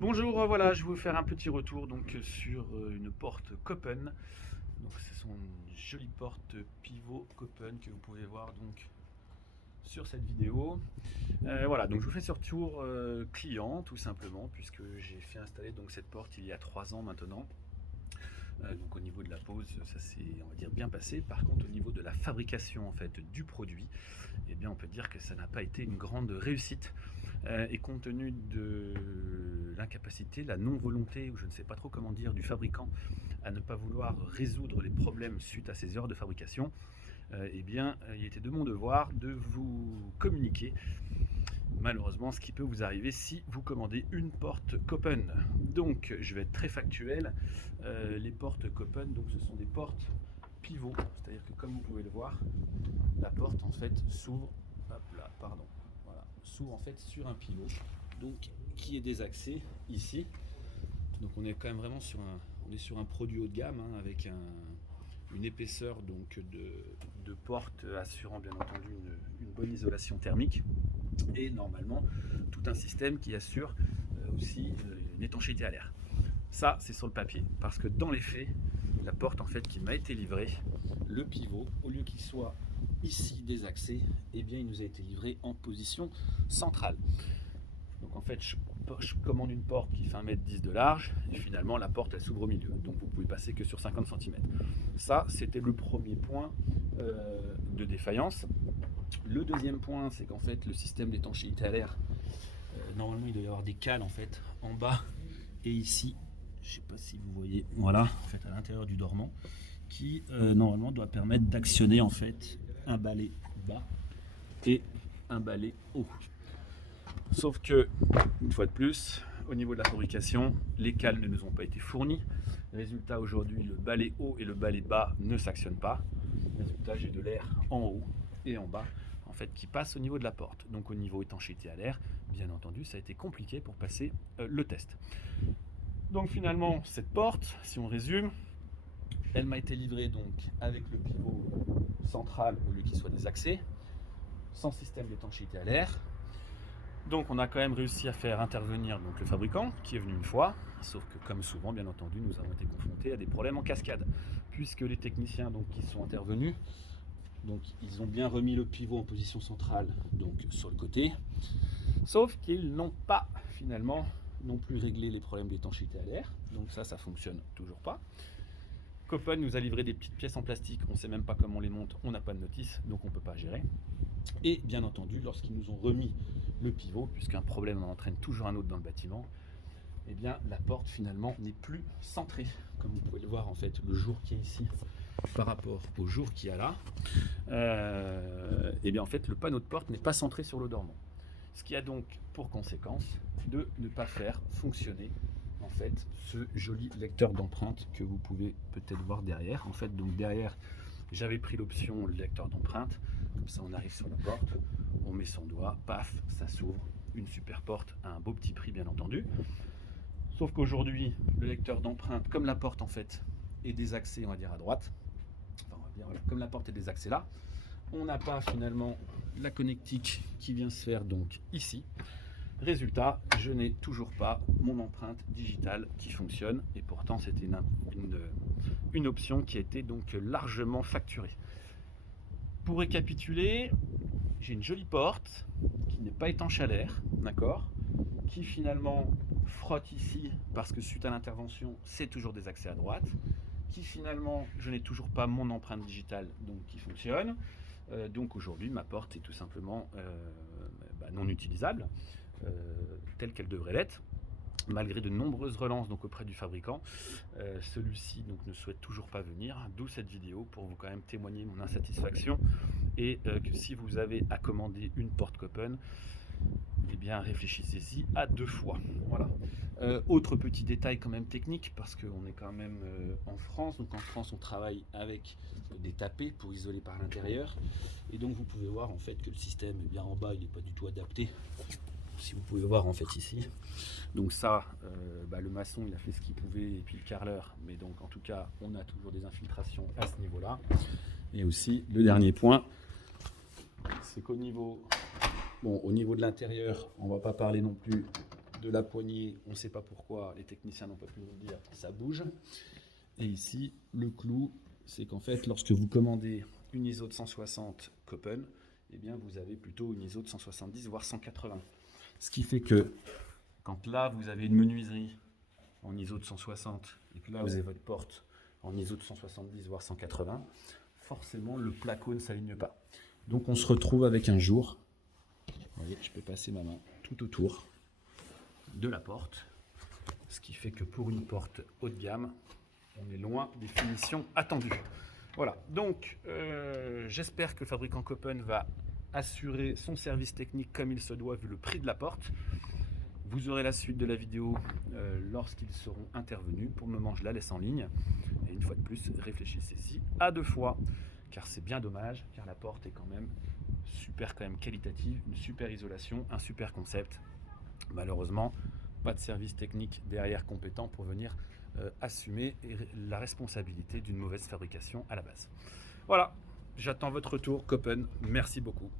Bonjour, voilà, je vais vous faire un petit retour donc sur une porte Koppen. Donc ce sont une jolie porte pivot Koppen que vous pouvez voir donc sur cette vidéo. Voilà, donc je vous fais ce retour client tout simplement puisque j'ai fait installer donc cette porte il y a 3 ans maintenant. Donc au niveau de la pose, ça s'est on va dire bien passé. Par contre, au niveau de la fabrication en fait du produit, eh bien on peut dire que ça n'a pas été une grande réussite. Et compte tenu de l'incapacité, la non-volonté, ou je ne sais pas trop comment dire, du fabricant à ne pas vouloir résoudre les problèmes suite à ces erreurs de fabrication, eh bien, il était de mon devoir de vous communiquer malheureusement ce qui peut vous arriver si vous commandez une porte Koppen. Donc, je vais être très factuel. Les portes Koppen, donc, ce sont des portes pivots, c'est-à-dire que comme vous pouvez le voir, la porte en fait s'ouvre, hop là, pardon, voilà, s'ouvre en fait sur un pivot, donc qui est désaxé ici. Donc on est quand même vraiment sur un produit haut de gamme hein, avec une épaisseur donc de porte assurant bien entendu une bonne isolation thermique et normalement tout un système qui assure aussi une étanchéité à l'air. Ça c'est sur le papier parce que dans les faits, la porte en fait qui m'a été livrée, le pivot, au lieu qu'il soit ici désaxé, eh bien il nous a été livré en position centrale. Donc en fait, je commande une porte qui fait 1,10 m de large et finalement la porte elle s'ouvre au milieu. Donc vous pouvez passer que sur 50 cm. Ça, c'était le premier point de défaillance. Le deuxième point, c'est qu'en fait le système d'étanchéité à l'air, normalement il doit y avoir des cales en fait en bas et ici. Je ne sais pas si vous voyez, voilà, en fait à l'intérieur du dormant, qui normalement doit permettre d'actionner en fait un balai bas et un balai haut. Sauf que, une fois de plus, au niveau de la fabrication, les cales ne nous ont pas été fournies. Résultat, aujourd'hui, le balai haut et le balai bas ne s'actionnent pas. Résultat, j'ai de l'air en haut et en bas, en fait, qui passe au niveau de la porte. Donc, au niveau étanchéité à l'air, bien entendu, ça a été compliqué pour passer le test. Donc, finalement, cette porte, si on résume, elle m'a été livrée donc avec le pivot central au lieu qu'il soit désaxé, sans système d'étanchéité à l'air. Donc on a quand même réussi à faire intervenir donc, le fabricant qui est venu une fois, sauf que comme souvent bien entendu nous avons été confrontés à des problèmes en cascade, puisque les techniciens donc, qui sont intervenus, donc, ils ont bien remis le pivot en position centrale donc, sur le côté, sauf qu'ils n'ont pas finalement non plus réglé les problèmes d'étanchéité à l'air, donc ça fonctionne toujours pas. Koppen nous a livré des petites pièces en plastique, on ne sait même pas comment on les monte, on n'a pas de notice, donc on ne peut pas gérer. Et bien entendu, lorsqu'ils nous ont remis le pivot, puisqu'un problème en entraîne toujours un autre dans le bâtiment, eh bien la porte finalement n'est plus centrée. Comme vous pouvez le voir en fait, le jour qui est ici par rapport au jour qu'il y a là, eh bien en fait le panneau de porte n'est pas centré sur le dormant. Ce qui a donc pour conséquence de ne pas faire fonctionner en fait ce joli lecteur d'empreintes que vous pouvez peut-être voir derrière. En fait donc derrière j'avais pris l'option lecteur d'empreintes, comme ça on arrive sur la porte, on met son doigt, paf, ça s'ouvre, une super porte à un beau petit prix bien entendu. Sauf qu'aujourd'hui le lecteur d'empreintes, comme la porte en fait est désaxée on va dire à droite, enfin on va dire voilà, comme la porte est désaxée là, on n'a pas finalement la connectique qui vient se faire donc ici. Résultat, je n'ai toujours pas mon empreinte digitale qui fonctionne et pourtant c'était une option qui a été donc largement facturée. Pour récapituler, j'ai une jolie porte qui n'est pas étanche à l'air, d'accord, qui finalement frotte ici parce que suite à l'intervention, c'est toujours des accès à droite, qui finalement, je n'ai toujours pas mon empreinte digitale donc qui fonctionne. Donc aujourd'hui, ma porte est tout simplement non utilisable, telle qu'elle devrait l'être. Malgré de nombreuses relances donc auprès du fabricant, celui-ci donc ne souhaite toujours pas venir, d'où cette vidéo pour vous quand même témoigner mon insatisfaction et que si vous avez à commander une porte Koppen, eh bien réfléchissez-y à 2 fois. Voilà. Autre petit détail quand même technique, parce qu'on est quand même en France, donc en France on travaille avec des tapés pour isoler par l'intérieur, et donc vous pouvez voir en fait que le système est bien en bas, il n'est pas du tout adapté. Si vous pouvez voir en fait ici, donc ça, le maçon il a fait ce qu'il pouvait et puis le carreleur, mais donc en tout cas on a toujours des infiltrations à ce niveau là. Et aussi le dernier point, c'est qu'au niveau, au niveau de l'intérieur, on va pas parler non plus de la poignée, on ne sait pas pourquoi, les techniciens n'ont pas pu nous le dire, ça bouge. Et ici, le clou, c'est qu'en fait, lorsque vous commandez une ISO de 160 Copen, eh bien, vous avez plutôt une ISO de 170, voire 180. Ce qui fait que, quand là, vous avez une menuiserie en ISO de 160, et que là, vous avez votre porte en ISO de 170, voire 180, forcément, le placo ne s'aligne pas. Donc, on se retrouve avec un jour, vous voyez, je peux passer ma main tout autour de la porte, ce qui fait que pour une porte haut de gamme, on est loin des finitions attendues. Voilà, donc j'espère que le fabricant Copen va assurer son service technique comme il se doit vu le prix de la porte. Vous aurez la suite de la vidéo lorsqu'ils seront intervenus. Pour le moment, je la laisse en ligne. Et une fois de plus, réfléchissez-y à 2 fois, car c'est bien dommage, car la porte est quand même super qualitative, une super isolation, un super concept. Malheureusement, pas de service technique derrière compétent pour venir assumer la responsabilité d'une mauvaise fabrication à la base. Voilà, j'attends votre retour, Copen. Merci beaucoup.